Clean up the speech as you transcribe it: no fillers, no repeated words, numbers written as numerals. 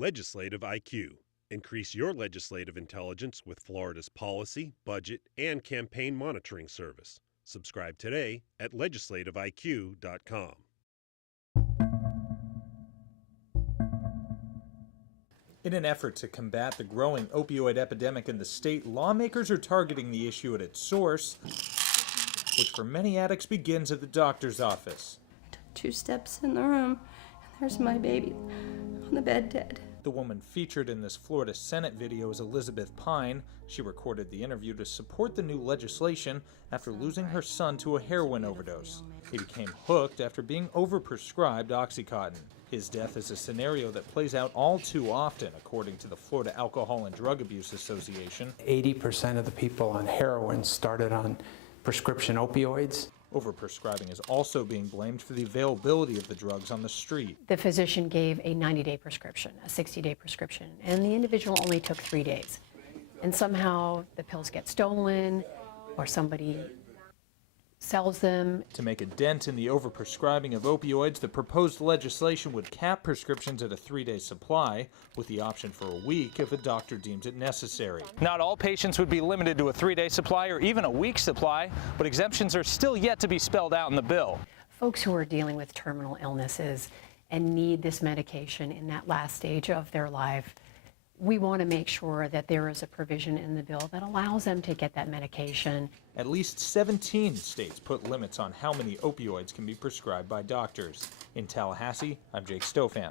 Legislative IQ. Increase your legislative intelligence with Florida's policy, budget, and campaign monitoring service. Subscribe today at legislativeiq.com. In an effort to combat the growing opioid epidemic in the state, lawmakers are targeting the issue at its source, which for many addicts begins at the doctor's office. I took 2 steps in the room, and there's my baby on the bed dead. The woman featured in this Florida Senate video is Elizabeth Pine. She recorded the interview to support the new legislation after losing her son to a heroin overdose. He became hooked after being overprescribed Oxycontin. His death is a scenario that plays out all too often, according to the Florida Alcohol and Drug Abuse Association. 80% of the people on heroin started on prescription opioids. Overprescribing is also being blamed for the availability of the drugs on the street. The physician gave a 90-day prescription, a 60-day prescription, and the individual only took 3 days. And somehow the pills get stolen or somebody sells them. To make a dent in the overprescribing of opioids, the proposed legislation would cap prescriptions at a 3-day supply, with the option for a week if a doctor deems it necessary. Not all patients would be limited to a 3-day supply or even a week's supply, but exemptions are still yet to be spelled out in the bill. Folks who are dealing with terminal illnesses and need this medication in that last stage of their life, we want to make sure that there is a provision in the bill that allows them to get that medication. At least 17 states put limits on how many opioids can be prescribed by doctors. In Tallahassee, I'm Jake Stofan.